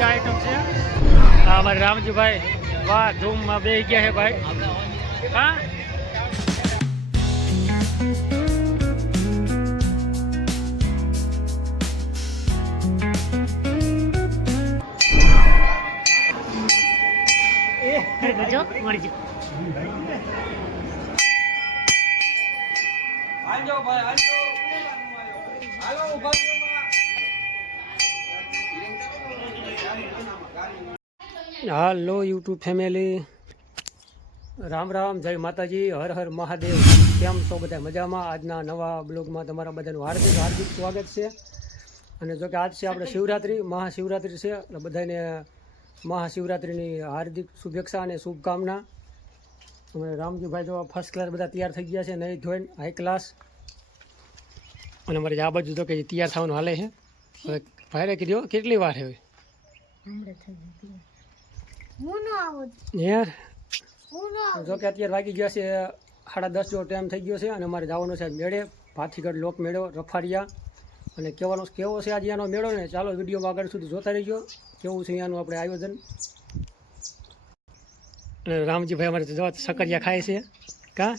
બધી આઈટમ છે. હા અમારે રામજીભાઈ. વાહ ધૂમમાં બે ગયા છે ભાઈ. હા? જો મળી ગયો હાલો ભાઈ હાલો. હાલો ઊભા હાલો, યુટ્યુબ ફેમિલી. રામ રામ, જય માતાજી, હર હર મહાદેવ. કેમ છો બધા? મજામાં? આજના નવા બ્લોગમાં તમારા બધાનું હાર્દિક હાર્દિક સ્વાગત છે. અને જો કે આજ છે આપણે શિવરાત્રિ, મહાશિવરાત્રિ છે. બધાને મહાશિવરાત્રિની હાર્દિક શુભેચ્છા અને શુભકામના. અમે રામજીભાઈ જો ફર્સ્ટ ક્લાસ બધા તૈયાર થઈ ગયા છે નહીં ધોઈને હાઈ ક્લાસ અને અમારે આ બાજુ તો કે તૈયાર થવાનું હાલે છે. હવે ભાઈ કીધું કેટલી વાર હવે? જો. કે અત્યારે વાગી ગયા છે સાડા દસ જેવો ટાઈમ થઈ ગયો છે અને અમારે જવાનું છે મેળે. ભાથીગઢ લોક મેળો રફારિયા. અને કહેવાનો કેવો છે આજે આનો મેળો ને? ચાલો વિડીયોમાં આગળ સુધી જોતા રહીજો. કેવું છે અહીંયાનું આપણે આયોજન? અને રામજીભાઈ અમારે જવા સકરિયા ખાય છે. કા?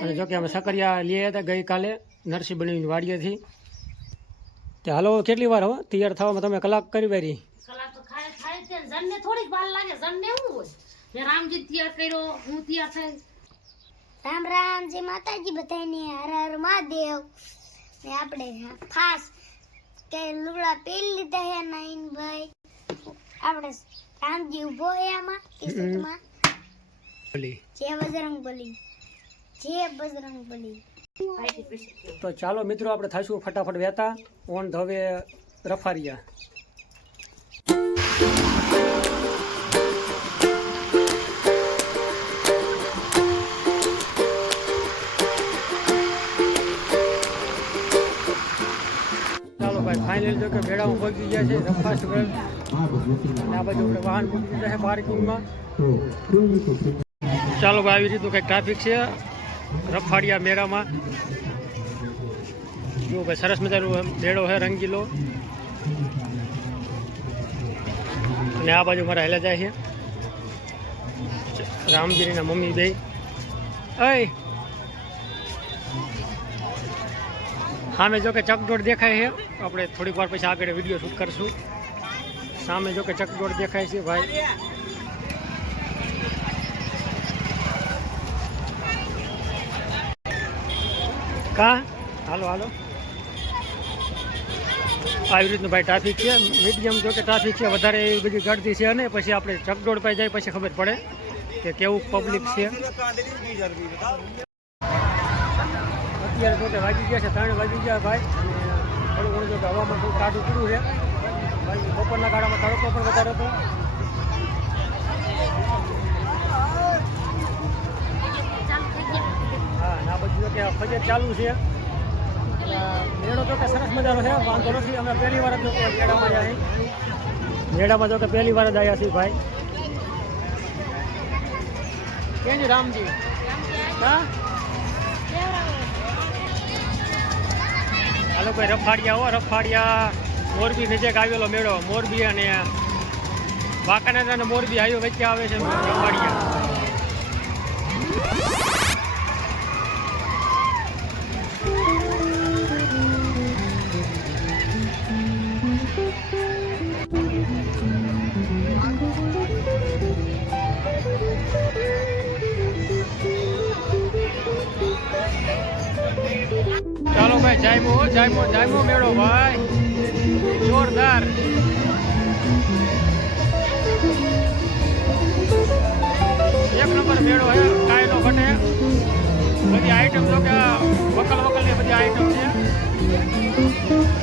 અને જોકે અમે સકરિયા લઈ આવ્યા હતા ગઈકાલે નરસિંહ બની વાડીએથી. તે હાલો કેટલી વાર હો? તૈયાર થવામાં તમે કલાક કરી બેરી કલાક તો ખાય ખાય છે જણને થોડીક વાર લાગે જણને શું હોય? મેં રામજી તૈયાર કર્યો હું તૈયાર થઈ. રામ રામ જય માતાજી બધાને હર હર મહાદેવ. ને આપણે ખાસ કે લુગડા પહેરી લીધા હે નાઈન ભાઈ આપણે રામજી ઊભો હે આમાં કિસ્મતમાં બોલી. જય બજરંગ બલી જય બજરંગ બલી. તો ચાલો મિત્રો, આપણે થઈશું ફટાફટ વહેતા. ઓન ધવે રફારિયા. ચાલો ભાઈ ફાઇનલ જો કે મેળામાં પહોંચી ગયા છે રફાસ્ટ આ બાજુ આપણે વાહન મૂકી દીધા છે પાર્કિંગમાં ચાલો ભાઈ, આવી રીતનું કંઈક ટ્રાફિક છે. રફાડિયા મેળામાં. જો ભાઈ, સરસ મજાનો મેળો છે, રંગીલો. અને આ બાજુ મારા હેલા જાય છે. રામગીરીના મમ્મી બે. અય! સામે જો કે ચકડોળ દેખાય છે. આપણે થોડીક વાર પછી આગળ વીડિયો શૂટ કરશું. સામે જો કે ચકડોળ દેખાય છે, ભાઈ. કા? હાલો હાલો. આવી રીતનું ભાઈ ટ્રાફિક છે. મીડિયમ જો કે ટ્રાફિક છે, વધારે એવી બધી ગળતી છે ને પછી આપણે ચકડોળ પાસે જાય પછી ખબર પડે કે કેવું પબ્લિક છે. અત્યારે જો કે વાગી ગયા છે, ત્રણ વાગી ગયા ભાઈ. અને થોડું ઘણું જો કે હવામાં થોડું કાઢું પૂરું છે. બપોરના ગાળામાં તડકો પણ વધારે હતો. આ બધું કે ફજત ચાલુ છે. મેળો તો કે સરસ મજાનો છે, વાંધો નથી. અમે પહેલી વાર જ જો કે મેળામાં આવ્યા મેળામાં જો કે પહેલી વાર જ આવ્યા છીએ ભાઈ. કેમ રામજી? હા? હાલો ભાઈ રફાડિયા હો, રફાડિયા. મોરબી નજીક આવેલો મેળો, મોરબી અને વાંકાનેર અને મોરબી આવ્યો વચ્ચે આવે છે રફાડિયા. જાયમો જાયમો જાયમો મેળો ભાઈ. જોરદાર. એક નંબર મેળો હે, કાયલો ઘટે. બધી આઈટમ તો કે વકલ વકલની બધી આઈટમ છે.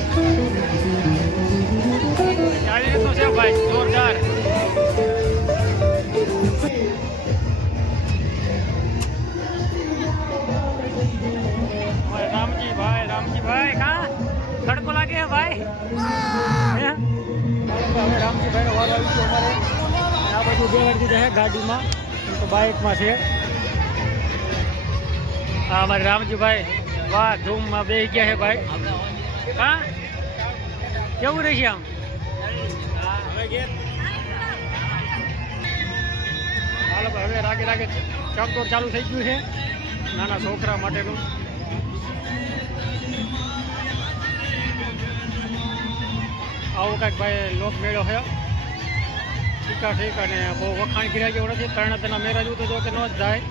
હવે રામજીભાઈનો વારો આવી આ બધું બે વાર દીધા છે ગાડીમાં. તો બાઇકમાં છે. હા, અમારે રામજીભાઈ વાહ, ધૂમમાં બે ગયા છે ભાઈ. હા? કેવું રહેશે આમ? હાલો હવે રાગે રાગે ચકદોડ ચાલુ થઈ ગયું છે. નાના છોકરા માટેનું. આવો કાંઈક ભાઈ લોક મેળો છે. ઠીકા ઠીક અને બહુ વખાણ કર્યા જેવું નથી. ત્રણે તેના મેરાજ તો જો કે ન જ જાય.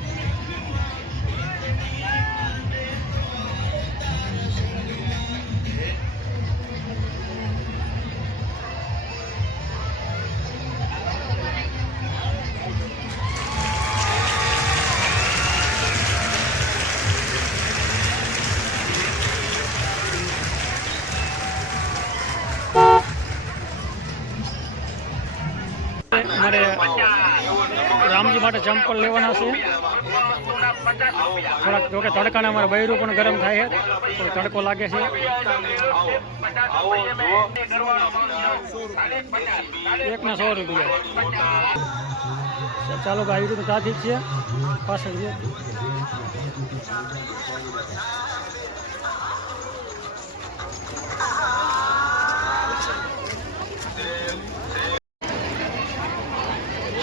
માટે ચંપલ લેવાના છે. થોડાક જોકે તડકાને અમારે બૈરું પણ ગરમ થાય છે. તડકો લાગે છે. એકના સો રૂપિયા. ચાલો ભાઈ રીતે ત્યાંથી જ છે પાછળ છે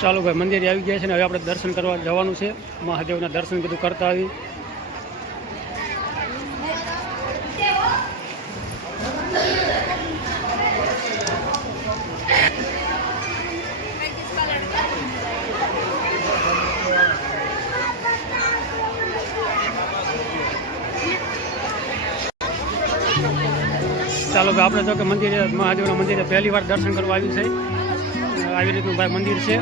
ચાલો ભાઈ મંદિરે આવી ગયા છે ને હવે આપણે દર્શન કરવા જવાનું છે. મહાદેવના દર્શન બધું કરતા આવી. ચાલો આપણે તો કે મંદિરે, મહાદેવના મંદિરે પહેલી વાર દર્શન કરવા આવ્યું છે. આવી રીતનું ભાઈ મંદિર છે.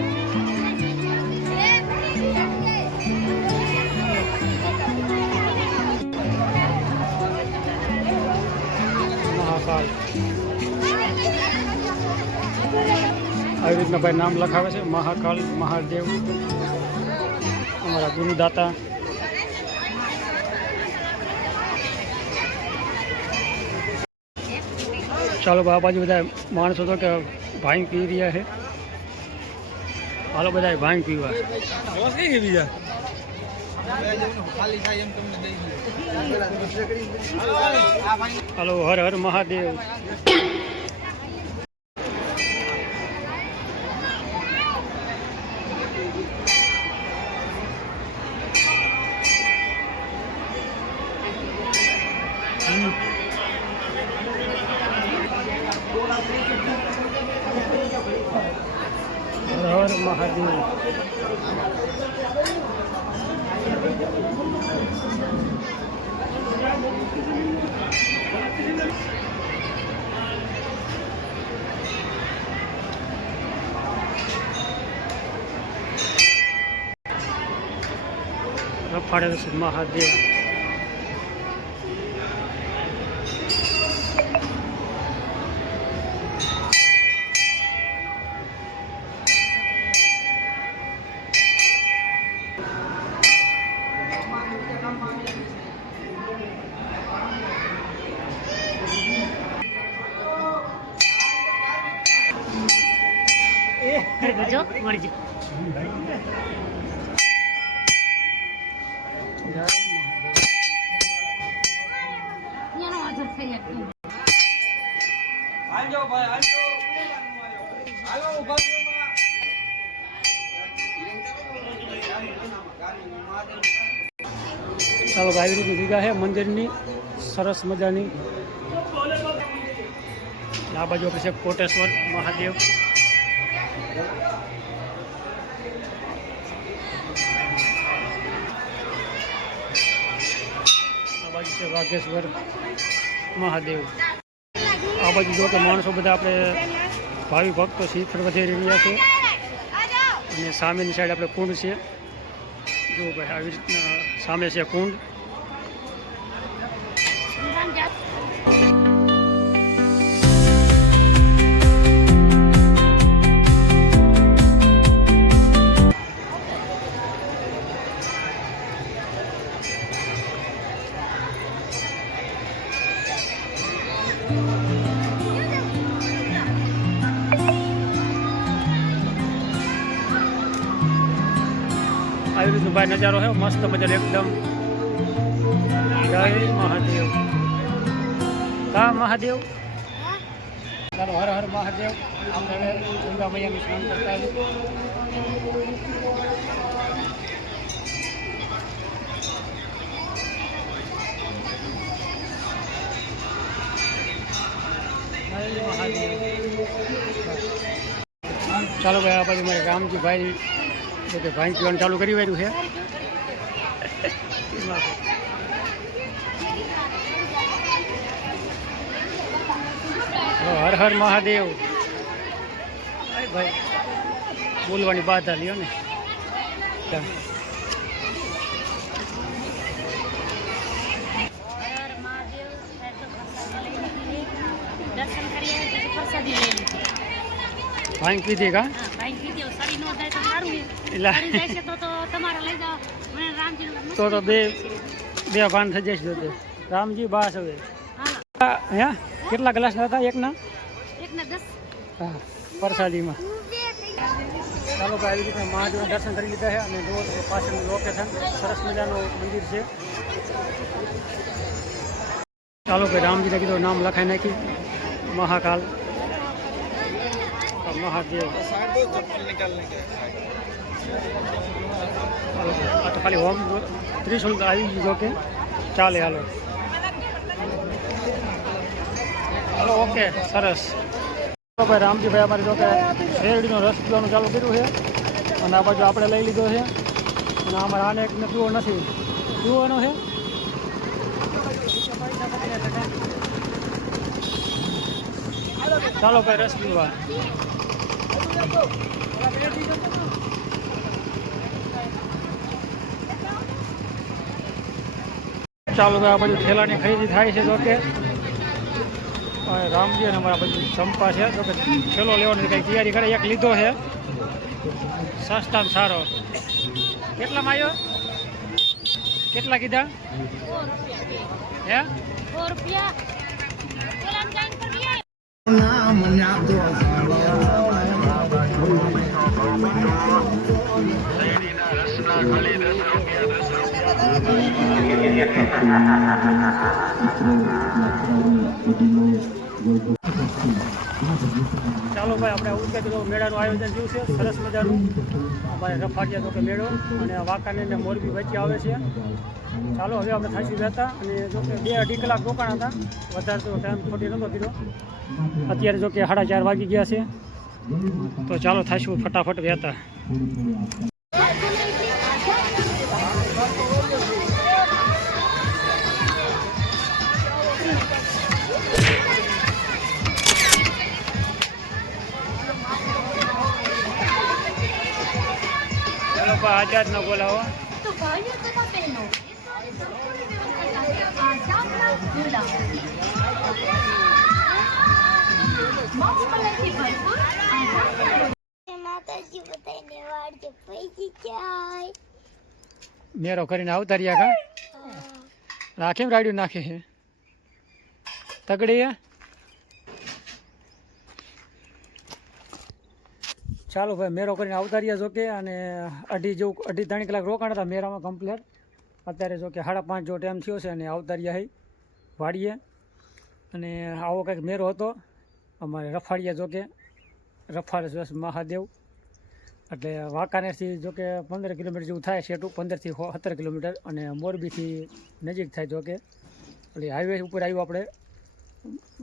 મહાકાલ. આવી રીતના ભાઈ નામ લખાવે છે, મહાકાલ, મહાદેવ. અમારા ગુરુદાતા. ચાલો ભાઈ આ બાજુ બધા માણસો તો કે ભાંગ પી રહ્યા છે. હાલો બધા ભાંગ પીવા. હાલો હર હર મહાદેવ. મહાદેવ. રફાડે મહાદેવ. ચાલો આવી રીતની જગ્યા છે મંદિરની સરસ મજાની. આ બાજુ આપણે છે કોટેશ્વર મહાદેવ. આ બાજુ છે વાઘેશ્વર મહાદેવ. આ બાજુ જો કે માણસો બધા આપણે ભાવિ ભક્તો શિખર વધારી રહ્યા છે. અને સામેની સાઈડ આપણે કુંડ છે. જો ભાઈ આવી રીતના સામે છે કુંડ. ભાઈ નજારો છે મસ્ત મજાનો એકદમ. જય મહાદેવ. કા મહાદેવ? ચાલો, હર હર મહાદેવ. આપણે ગંગા મૈયાનું સ્નાન. ચાલો ભાઈ, આ બાજુ મારે રામજીભાઈ ભાઈ ભાઈ પીવાનું ચાલુ કરી વાર્યું છે એમાં હર હર મહાદેવ. ભાઈ બોલવાની બાધા લ્યો ને. ભાઈ પીધી કા? ભાઈ કીધી સરી નો જાય તો સારું છે. તો તમારે લઈ જાઓ. તો તો બે બે ભાન થઈ જશે તો રામજી બાસ હવે. હે. કેટલા ગ્લાસ હતા? એકના? હા પરસાદીમાં ચાલો ભાઈ આવી રીતે મહાદેવના દર્શન કરી લીધા છે અને જુઓ તો પાછળનું લોકેશન સરસ મજાનું મંદિર છે. ચાલો ભાઈ રામજીને કીધું નામ લખાઈ નાખી. મહાકાલ. મહાદેવ. તો ખાલી હોમ ત્રીસ આવી ગયું જો કે. ચાલે, હાલો. હાલો, ઓકે, સરસ. ભાઈ, રામજીભાઈ અમારે જો કે શેરડીનો રસ પીવાનું ચાલુ કર્યું છે. અને આ બાજુ આપણે લઈ લીધો છે. અને અમારે આને એકને પીવો નથી. પીવાનો છે. ચાલો ભાઈ, રસ પીવા. ચાલો ભાઈ આ બધું ઠેલાની ખરીદી થાય છે તો કે રામજી અને અમારા બધું ચંપા છે. તો કે ઠેલો લેવાની કંઈ તૈયારી કરે. એક લીધો છે. સસ્તામાં સારો. કેટલામાં આવ્યો કેટલા કીધા? હે? સો રૂપિયા ચાલો ભાઈ, આપણે ઉદગત મેળાનું આયોજન થયું છે. સરસ મજાનું. અમારે રફાટિયા તો કે મેળો અને વાંકાને ને મોરબી વચ્ચે આવે છે. ચાલો, હવે આપણે થાકી ગયા અને જો કે બે અઢી કલાક રોકાણ હતા. વધારે તો ટાઈમ ખોટી નહોતો કીધો અત્યારે જો કે સાડા ચાર વાગી ગયા છે. તો ચાલો થાશું ફટાફટ વહેતા. વાળજે નો બોલાવો. મેરો કરીને આવતા રહ્યા કા? રાખીમ રાડ્યું નાખે છે તગડી ચાલો ભાઈ મેરો કરીને આવતા રહ્યા જોકે અને અઢી જેવું, અઢી ત્રણ કલાક રોકાણ હતા મેરામાં કમ્પ્લેટ અત્યારે જોકે સાડા પાંચ જેવો ટાઈમ થયો છે અને આવતા રહ્યા વાડીએ. અને આવો કંઈક મેરો હતો, અમારે રફાળિયા જોકે. રફાળ મહાદેવ. એટલે વાંકાનેરથી જોકે પંદર કિલોમીટર જેવું થાય સેટું પંદરથી સત્તર કિલોમીટર. અને મોરબીથી નજીક થાય જોકે. એટલે હાઈવે ઉપર આવ્યું આપણે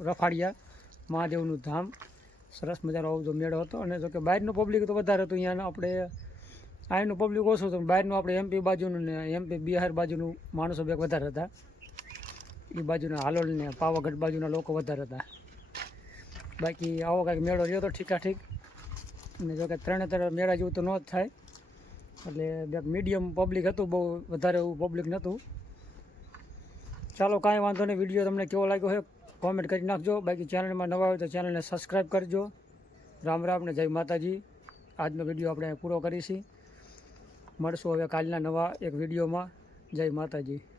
રફાળિયા મહાદેવનું ધામ. સરસ મજાનો આવો જો મેળો હતો. અને જોકે બહારનું પબ્લિક તો વધારે હતું. અહીંયા આપણે, અહીંનું પબ્લિક ઓછું હતું. બહારનું આપણે એમપી બાજુનું ને એમપી બિહાર બાજુનું માણસો બે વધારે હતા. એ બાજુના હાલોલ ને પાવાગઢ બાજુના લોકો વધારે હતા. બાકી આવો કાંઈક મેળો રહ્યો તો ઠીકા ઠીક. અને જો કે ત્રણે ત્રણ મેળા જેવું તો ન જ થાય. એટલે બે મીડિયમ પબ્લિક હતું, બહુ વધારે એવું પબ્લિક નહોતું. ચાલો કાંઈ વાંધો નહીં. વીડિયો તમને કેવો લાગ્યો હોય કોમેન્ટ કરી નાખજો. બાકી ચેનલમાં નવા હોય તો ચેનલને સબસ્ક્રાઈબ કરજો. રામ રામ ને જય માતાજી. આજનો વીડિયો આપણે પૂરો કરીશું. મળશું હવે કાલના નવા એક વિડીયોમાં. જય માતાજી.